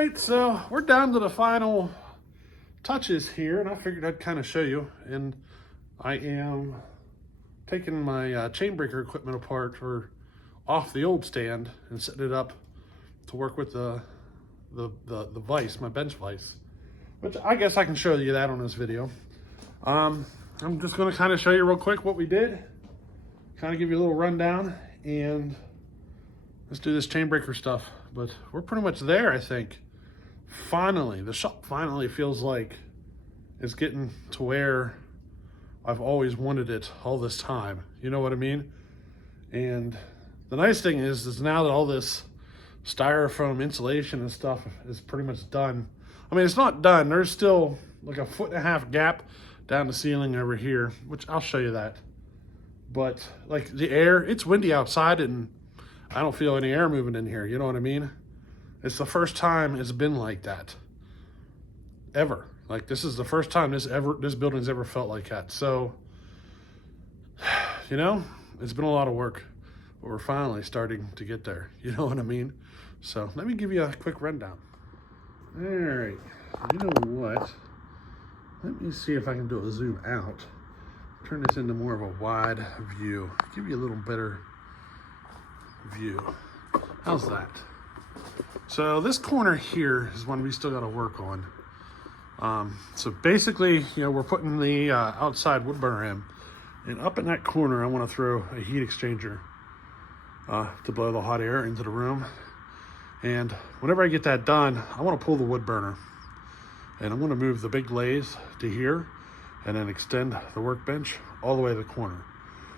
right, so we're down to the final touches here, and I figured I'd kind of show you. And I am taking my chain breaker equipment apart or off the old stand and setting it up to work with the vise, my bench vise, which I guess I can show you that on this video. I'm just going to kind of show you real quick what we did, kind of give you a little rundown, and let's do this chain breaker stuff. But we're pretty much there, I think. Finally, the shop finally feels like it's getting to where I've always wanted it all this time. You know what I mean? And the nice thing is now that all this styrofoam insulation and stuff is pretty much done. I mean, it's not done. There's still like a 1.5 foot gap down the ceiling over here, which I'll show you that. But like the air, it's windy outside and I don't feel any air moving in here. You know what I mean? It's the first time it's been like that ever. Like this is the first time this building's ever felt like that. So, you know, it's been a lot of work, but we're finally starting to get there. You know what I mean? So let me give you a quick rundown. All right, you know what? Let me see if I can do a zoom out. Turn this into more of a wide view. Give you a little better view. How's that? So this corner here is one we still got to work on. So basically, you know, we're putting the outside wood burner in, and up in that corner, I want to throw a heat exchanger to blow the hot air into the room. And whenever I get that done, I want to pull the wood burner, and I'm going to move the big lathe to here, and then extend the workbench all the way to the corner.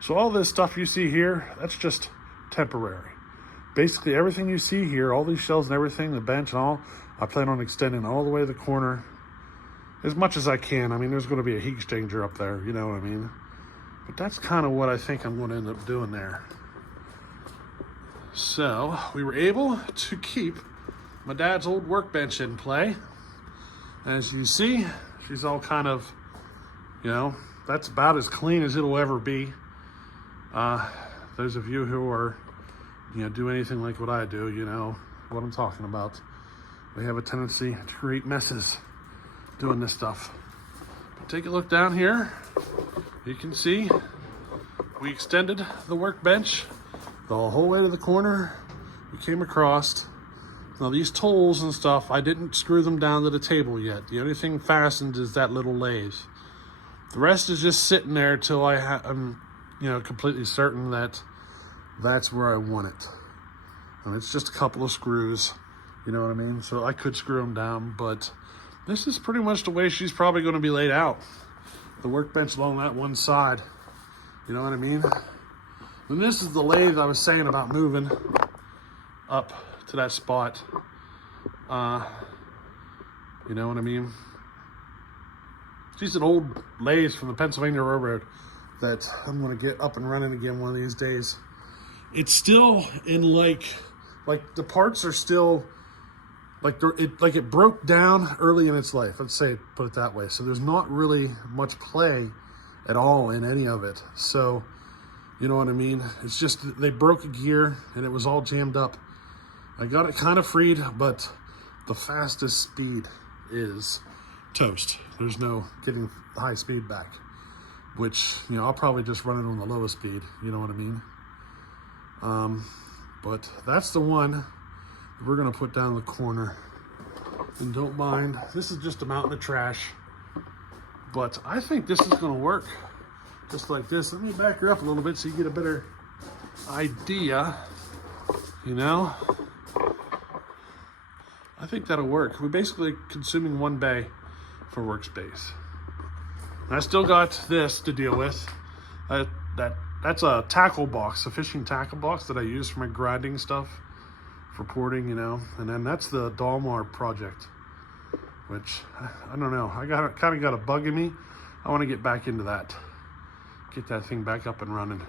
So all this stuff you see here, that's just temporary. Basically everything you see here, all these shelves and everything, the bench and all, I plan on extending all the way to the corner as much as I can. I mean, there's going to be a heat exchanger up there, you know what I mean? But that's kind of what I think I'm going to end up doing there. So we were able to keep my dad's old workbench in play. As you see, she's all kind of, you know, that's about as clean as it'll ever be. Those of you who are, you know, do anything like what I do, you know what I'm talking about. We have a tendency to create messes doing this stuff. But take a look down here. You can see we extended the workbench the whole way to the corner. We came across. Now these tools and stuff, I didn't screw them down to the table yet. The only thing fastened is that little lathe. The rest is just sitting there till I'm, you know, completely certain that that's where I want it. And it's just a couple of screws, you know what I mean? So I could screw them down, but this is pretty much the way she's probably going to be laid out. The workbench along that one side, you know what I mean? And this is the lathe I was saying about moving up to that spot. You know what I mean? She's an old lathe from the Pennsylvania Railroad that I'm going to get up and running again one of these days. It's still in like the parts are still like it broke down early in its life. Let's say, put it that way. So there's not really much play at all in any of it. So, you know what I mean? It's just they broke a gear and it was all jammed up. I got it kind of freed, but the fastest speed is toast. There's no getting high speed back, which, you know, I'll probably just run it on the lowest speed. You know what I mean? But that's the one we're gonna put down the corner. And don't mind, this is just a mountain of trash, but I think this is gonna work just like this. Let me back her up a little bit so you get a better idea, you know? I think that'll work. We're basically consuming one bay for workspace. And I still got this to deal with. That's a tackle box, a fishing tackle box that I use for my grinding stuff, for porting, you know. And then that's the Dalmar project, which I don't know. I kind of got a bug in me. I want to get back into that, get that thing back up and running.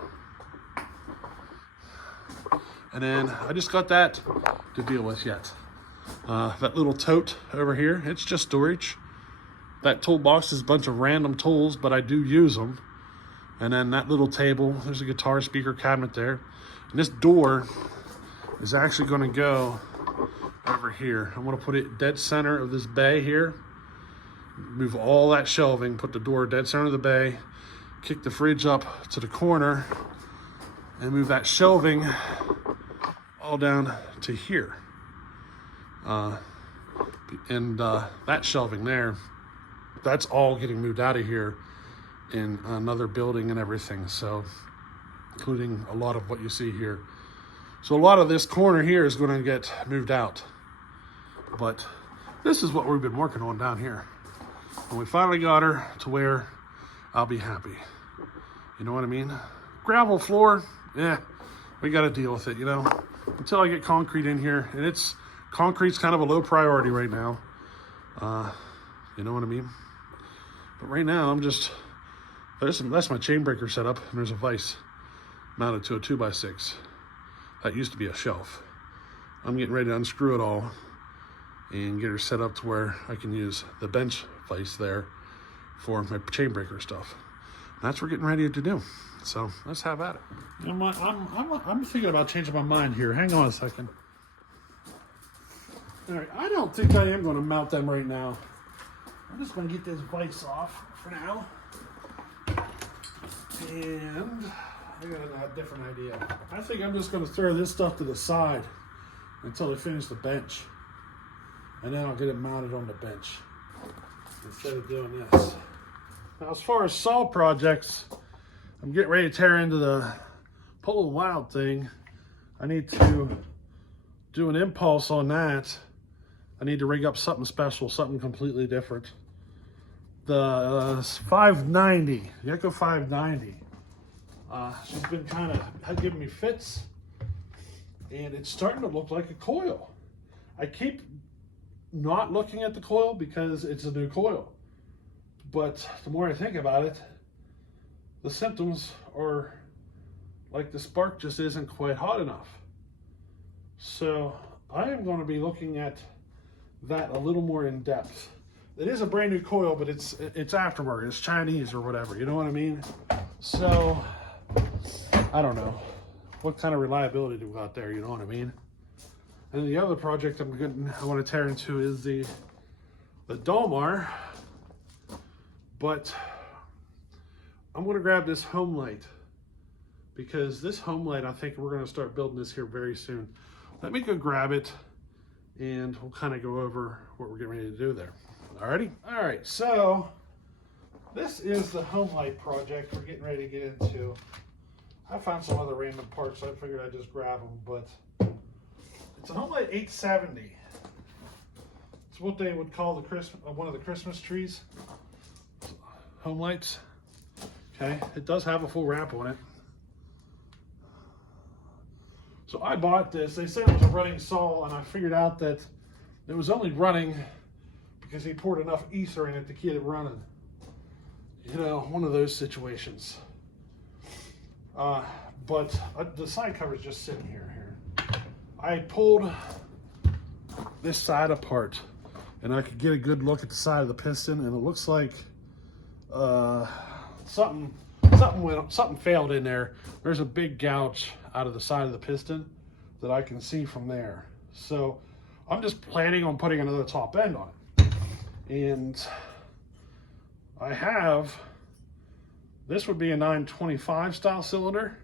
And then I just got that to deal with yet. That little tote over here, it's just storage. That toolbox is a bunch of random tools, but I do use them. And then that little table, there's a guitar speaker cabinet there. And this door is actually going to go over here. I'm gonna put it dead center of this bay here. Move all that shelving, put the door dead center of the bay, kick the fridge up to the corner, and move that shelving all down to here. That shelving there, that's all getting moved out of here in another building and everything. So, including a lot of what you see here. So a lot of this corner here is going to get moved out. But this is what we've been working on down here. And we finally got her to where I'll be happy. You know what I mean? Gravel floor, yeah, we got to deal with it, you know. Until I get concrete in here. And concrete's kind of a low priority right now. You know what I mean? But right now, that's my chain breaker set up, and there's a vise mounted to a 2x6. That used to be a shelf. I'm getting ready to unscrew it all and get her set up to where I can use the bench vise there for my chain breaker stuff. And that's what we're getting ready to do. So let's have at it. You know what? I'm thinking about changing my mind here. Hang on a second. All right, I don't think I am going to mount them right now. I'm just going to get this vise off for now. And I got a different idea. I think I'm just going to throw this stuff to the side until I finish the bench. And then I'll get it mounted on the bench instead of doing this. Now, as far as saw projects, I'm getting ready to tear into the Polo Wild thing. I need to do an impulse on that. I need to rig up something special, something completely different. The 590, the Echo 590. She's been kind of giving me fits, and it's starting to look like a coil. I keep not looking at the coil because it's a new coil, but the more I think about it, the symptoms are like the spark just isn't quite hot enough. So I am going to be looking at that a little more in depth. It is a brand new coil, but it's aftermarket. It's Chinese or whatever. You know what I mean? So I don't know what kind of reliability do we got there. You know what I mean? And the other project I want to tear into is the Domar, but I'm going to grab this Homelite because this Homelite, I think we're going to start building this here very soon. Let me go grab it, and we'll kind of go over what we're getting ready to do there. Alrighty? Alright, so this is the Homelite project we're getting ready to get into. I found some other random parts, so I figured I'd just grab them, but it's a Homelite 870. It's what they would call one of the Christmas trees. Homelites. Okay, it does have a full wrap on it. So I bought this. They said it was a running saw, and I figured out that it was only running because he poured enough ether in it to keep it running. You know, one of those situations. But the side cover is just sitting here. I pulled this side apart, and I could get a good look at the side of the piston, and it looks like something failed in there. There's a big gouge out of the side of the piston that I can see from there. So I'm just planning on putting another top end on it. And I have, this would be a 925 style cylinder.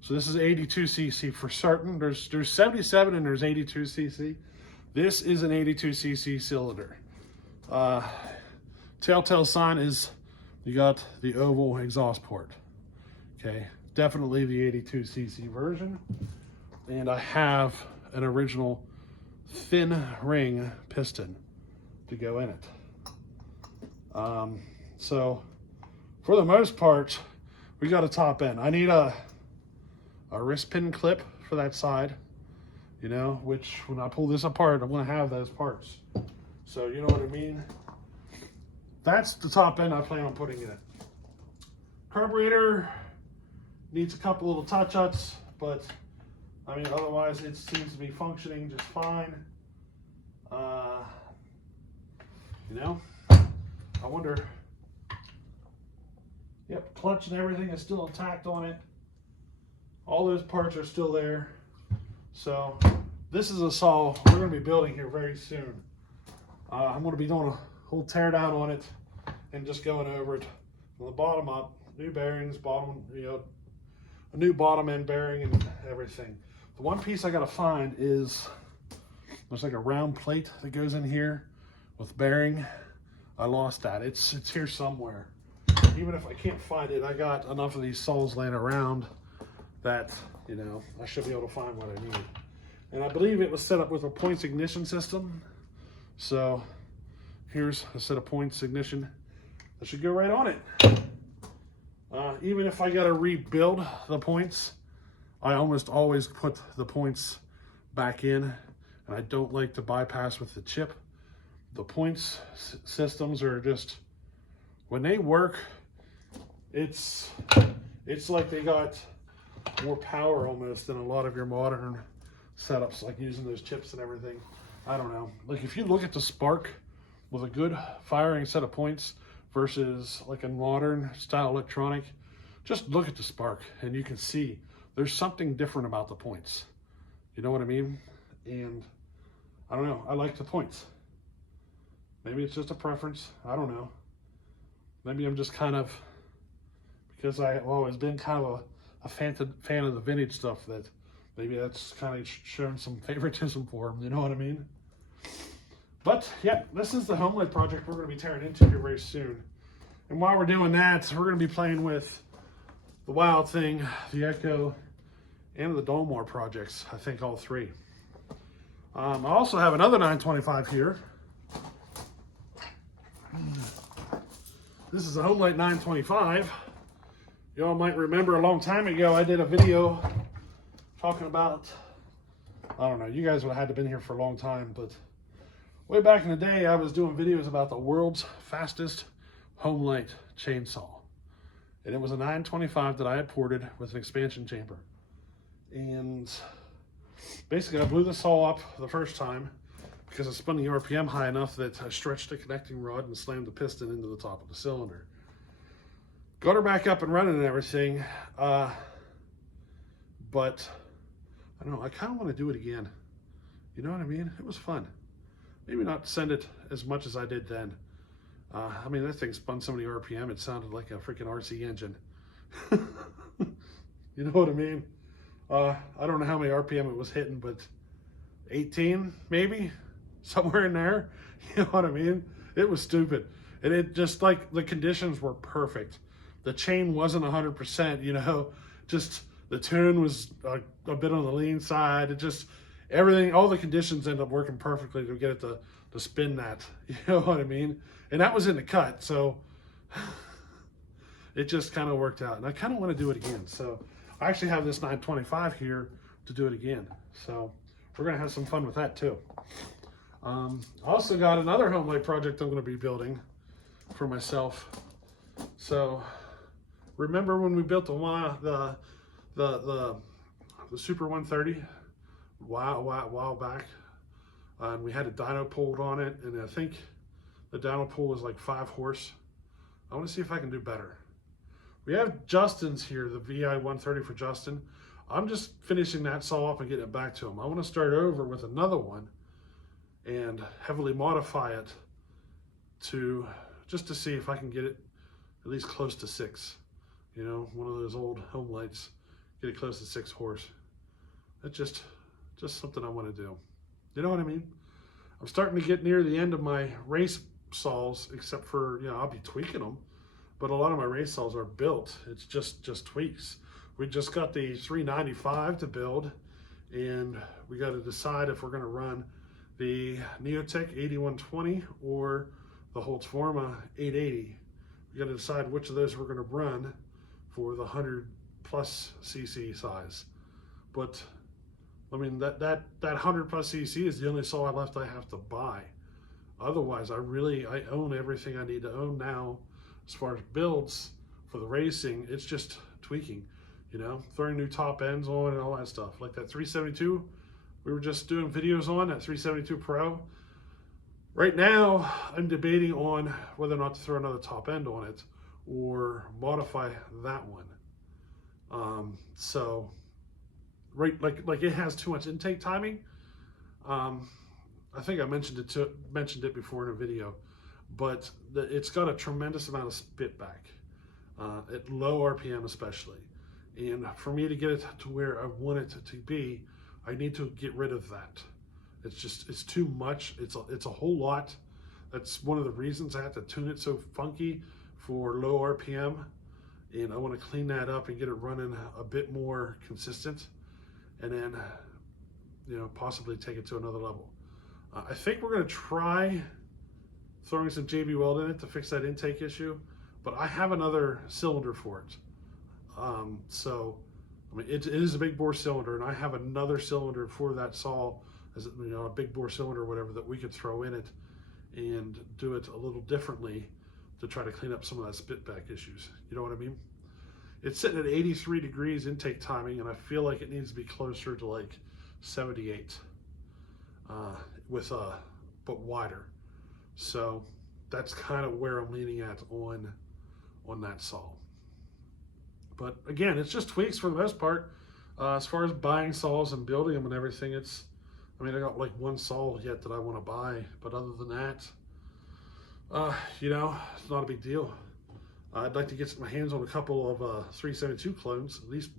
So this is 82 cc for certain. There's 77 and there's 82 cc. This is an 82 cc cylinder. Telltale sign is you got the oval exhaust port. Okay, definitely the 82 cc version. And I have an original thin ring piston to go in it. So for the most part, we got a top end. I need a wrist pin clip for that side, you know, which when I pull this apart, I'm gonna have those parts. So you know what I mean? That's the top end I plan on putting in it. Carburetor needs a couple little touch-ups, but I mean, otherwise it seems to be functioning just fine. You know, I wonder, yep, clutch and everything is still intact on it. All those parts are still there. So this is a saw we're going to be building here very soon. I'm going to be doing a whole tear down on it and just going over it from the bottom up. New bearings, bottom, a new bottom end bearing and everything. The one piece I got to find is there's like a round plate that goes in here with bearing. I lost that. It's here somewhere. Even if I can't find it, I got enough of these saws laying around that, I should be able to find what I need. And I believe it was set up with a points ignition system. So here's a set of points ignition that should go right on it. Even if I got to rebuild the points, I almost always put the points back in, and I don't like to bypass with the chip. The points systems are just, when they work, it's like they got more power almost than a lot of your modern setups, like using those chips and everything. I don't know. Like if you look at the spark with a good firing set of points versus like a modern style electronic, just look at the spark and you can see there's something different about the points. You know what I mean? And I don't know. I like the points. Maybe it's just a preference. I don't know. Maybe I'm just kind of, because I've always been kind of a fan of the vintage stuff, that maybe that's kind of shown some favoritism for them. You know what I mean? But yeah, this is the Homelite project we're going to be tearing into here very soon. And while we're doing that, we're going to be playing with the Wild Thing, the Echo, and the Dolmar projects. I think all three. I also have another 925 here. This is a Homelite 925. Y'all might remember a long time ago I did a video talking about, I don't know, you guys would have had to been here for a long time, but way back in the day I was doing videos about the world's fastest Homelite chainsaw. And it was a 925 that I had ported with an expansion chamber. And basically I blew the saw up the first time because I spun the RPM high enough that I stretched the connecting rod and slammed the piston into the top of the cylinder. Got her back up and running and everything, but I don't know, I kind of want to do it again. You know what I mean? It was fun. Maybe not send it as much as I did then. I mean, that thing spun so many RPM, it sounded like a freaking RC engine. You know what I mean? I don't know how many RPM it was hitting, but 18 maybe? Somewhere in there. You know what I mean? It was stupid. And it just, like, the conditions were perfect. The chain wasn't 100%, just the tune was a bit on the lean side. It just, everything, all the conditions end up working perfectly to get it to spin that. You know what I mean? And that was in the cut, so it just kind of worked out. And I kind of want to do it again. So I actually have this 925 here to do it again. So we're going to have some fun with that too. I also got another Homelite project I'm going to be building for myself. So remember when we built the Super 130 while back, and we had a dyno pulled on it, and I think the dyno pull was like 5 horse. I want to see if I can do better. We have Justin's here, the VI 130 for Justin. I'm just finishing that saw up and getting it back to him. I want to start over with another one and heavily modify it just to see if I can get it at least close to 6. One of those old Homelites, get it close to 6 horse. That's just something I want to do. You know what I mean? I'm starting to get near the end of my race saws, except for, I'll be tweaking them, but a lot of my race saws are built. It's just tweaks. We just got the 395 to build, and we got to decide if we're going to run the Neotech 8120 or the Holtzforma 880. We got to decide which of those we're going to run for the 100+ cc size. But I mean, that 100+ cc is the only saw left I have to buy. Otherwise, I own everything I need to own now as far as builds for the racing. It's just tweaking, throwing new top ends on and all that stuff. Like that 372 we were just doing videos on, that 372 Pro. Right now, I'm debating on whether or not to throw another top end on it or modify that one. So, right, like it has too much intake timing, I think I mentioned it before in a video, but it's got a tremendous amount of spit back at low RPM especially. And for me to get it to where I want it to be, I need to get rid of that. It's too much. It's a whole lot. That's one of the reasons I have to tune it so funky for low RPM. And I want to clean that up and get it running a bit more consistent, and then, you know, possibly take it to another level. I think we're going to try throwing some JB Weld in it to fix that intake issue, but I have another cylinder for it. So, I mean, it is a big bore cylinder, and I have another cylinder for that saw, as you know, a big bore cylinder or whatever, that we could throw in it and do it a little differently to try to clean up some of that spit back issues. You know what I mean? It's sitting at 83 degrees intake timing, and I feel like it needs to be closer to like 78 but wider. So that's kind of where I'm leaning at on that saw. But again, it's just tweaks for the most part. As far as buying saws and building them and everything, I mean, I got like one saw yet that I want to buy, but other than that, you know, it's not a big deal. I'd like to get my hands on a couple of 372 clones, at least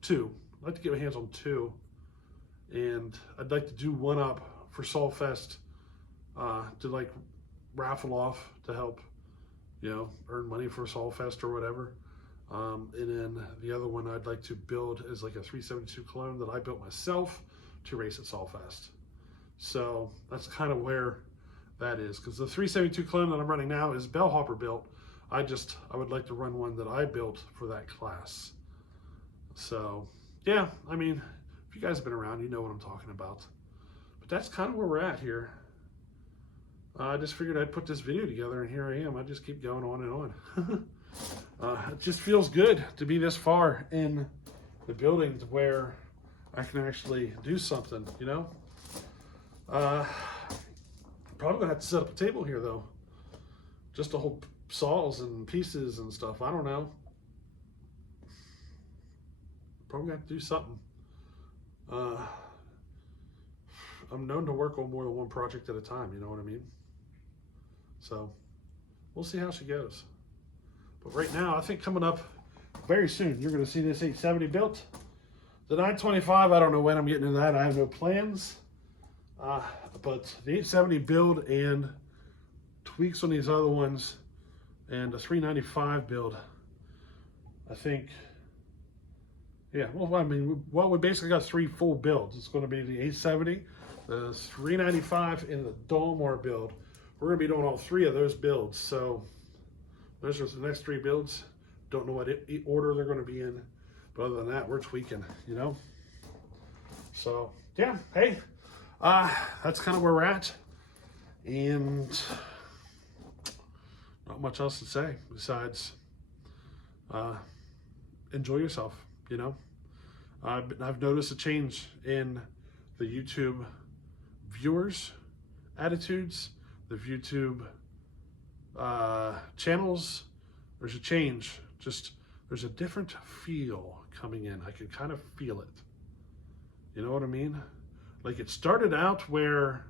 two. I'd like to get my hands on two, and I'd like to do one up for Saw Fest to like raffle off to help, you know, earn money for Saw Fest or whatever. And then the other one I'd like to build is like a 372 clone that I built myself to race at Saw Fest. So that's kind of where that is, because the 372 clone that I'm running now is bellhopper built. I would like to run one that I built for that class. So yeah, I mean, if you guys have been around, you know what I'm talking about. But that's kind of where we're at here. I just figured I'd put this video together, and here I am. I just keep going on and on. It just feels good to be this far in the building to where I can actually do something, you know? Probably gonna have to set up a table here though, just to hold saws and pieces and stuff. I don't know. Probably have to do something. I'm known to work on more than one project at a time, you know what I mean? So we'll see how she goes. But right now, I think coming up very soon, you're gonna see this 870 built. The 925, I don't know when I'm getting into that. I have no plans. But the 870 build and tweaks on these other ones, and a 395 build, I think, yeah, well, I mean, we basically got three full builds. It's going to be the 870, the 395, and the Dalmar build. We're going to be doing all three of those builds. So those are the next three builds. Don't know what order they're going to be in, but other than that, we're tweaking, you know? So yeah, hey, that's kind of where we're at, and not much else to say besides enjoy yourself, you know? I've noticed a change in the YouTube viewers' attitudes, the YouTube channels. There's a change, there's a different feel coming in. I can kind of feel it. You know what I mean? Like, it started out where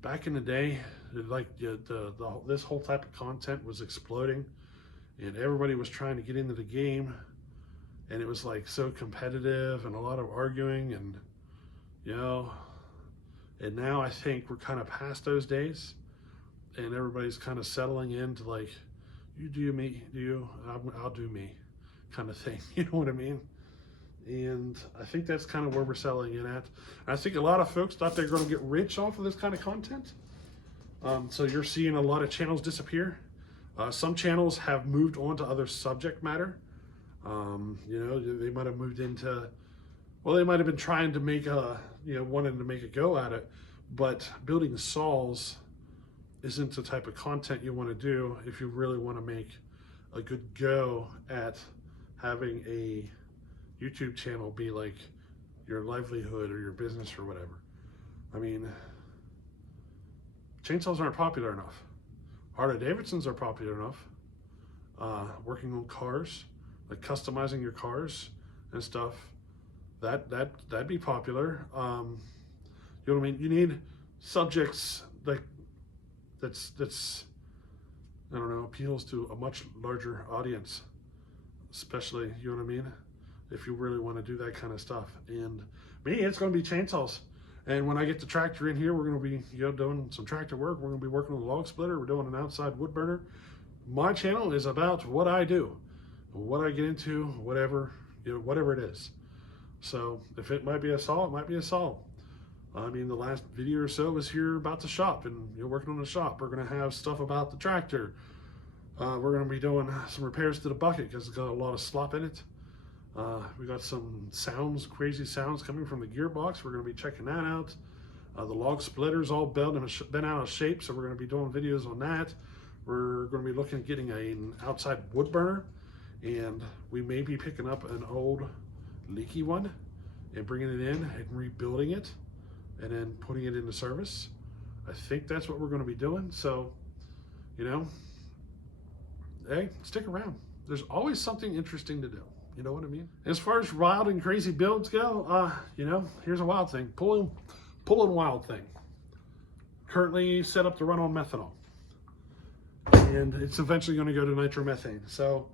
back in the day, like this whole type of content was exploding, and everybody was trying to get into the game, and it was like so competitive and a lot of arguing, and you know, and now I think we're kind of past those days, and everybody's kind of settling into like, you do me, I'll do me kind of thing. You know what I mean? And I think that's kind of where we're settling in at. I think a lot of folks thought they're going to get rich off of this kind of content. So you're seeing a lot of channels disappear. Some channels have moved on to other subject matter. You know, they might have moved into, well, they might have been trying to make wanting to make a go at it, but building saws isn't the type of content you want to do if you really want to make a good go at having a YouTube channel be like your livelihood or your business or whatever. I mean, chainsaws aren't popular enough. Harley-Davidsons are popular enough. Working on cars, like customizing your cars and stuff, that'd be popular. You know what I mean? You need subjects that's I don't know, appeals to a much larger audience, especially, you know what I mean, if you really want to do that kind of stuff. And me, it's going to be chainsaws. And when I get the tractor in here, we're going to be, you know, doing some tractor work. We're going to be working on the log splitter. We're doing an outside wood burner. My channel is about what I do, what I get into, whatever, you know, whatever it is. So if it might be a saw, it might be a saw. I mean, the last video or so was here about the shop, and you're working on the shop. We're going to have stuff about the tractor. We're going to be doing some repairs to the bucket because it's got a lot of slop in it. We got some sounds, crazy sounds coming from the gearbox. We're going to be checking that out. The log splitter's all bent out of shape, so we're going to be doing videos on that. We're going to be looking at getting an outside wood burner, and we may be picking up an old leaky one and bringing it in and rebuilding it and then putting it into service. I think that's what we're going to be doing. So, you know, hey, stick around. There's always something interesting to do. You know what I mean? As far as wild and crazy builds go, you know, here's a wild thing. Pulling wild thing. Currently set up to run on methanol. And it's eventually going to go to nitromethane. So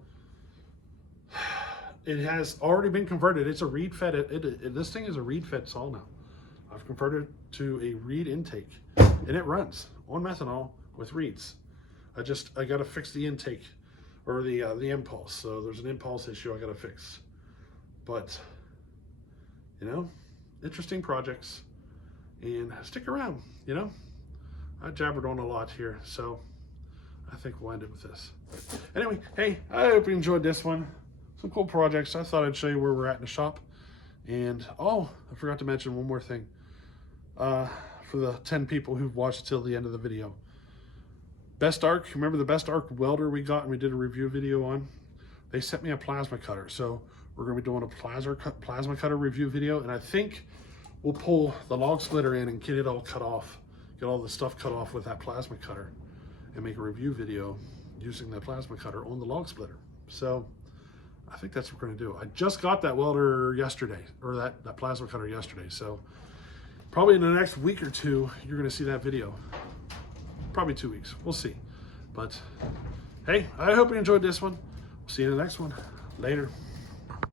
it has already been converted. It's a reed fed. This thing is a reed fed saw now. I've converted it to a reed intake, and it runs on methanol with reeds. I got to fix the intake, or the impulse. So there's an impulse issue I got to fix. But, you know, interesting projects, and stick around. You know, I jabbered on a lot here, so I think we'll end it with this. Anyway, hey, I hope you enjoyed this one. Some cool projects. I thought I'd show you where we're at in the shop. And oh, I forgot to mention one more thing. For the 10 people who've watched till the end of the video. Best Arc, remember the Best Arc welder we got and we did a review video on? They sent me a plasma cutter. So we're going to be doing a plasma cutter review video. And I think we'll pull the log splitter in and get it all cut off. Get all the stuff cut off with that plasma cutter and make a review video using the plasma cutter on the log splitter. So I think that's what we're going to do. I just got that welder yesterday, or that plasma cutter yesterday. So probably in the next week or two, you're going to see that video. Probably 2 weeks. We'll see. But hey, I hope you enjoyed this one. We'll see you in the next one. Later.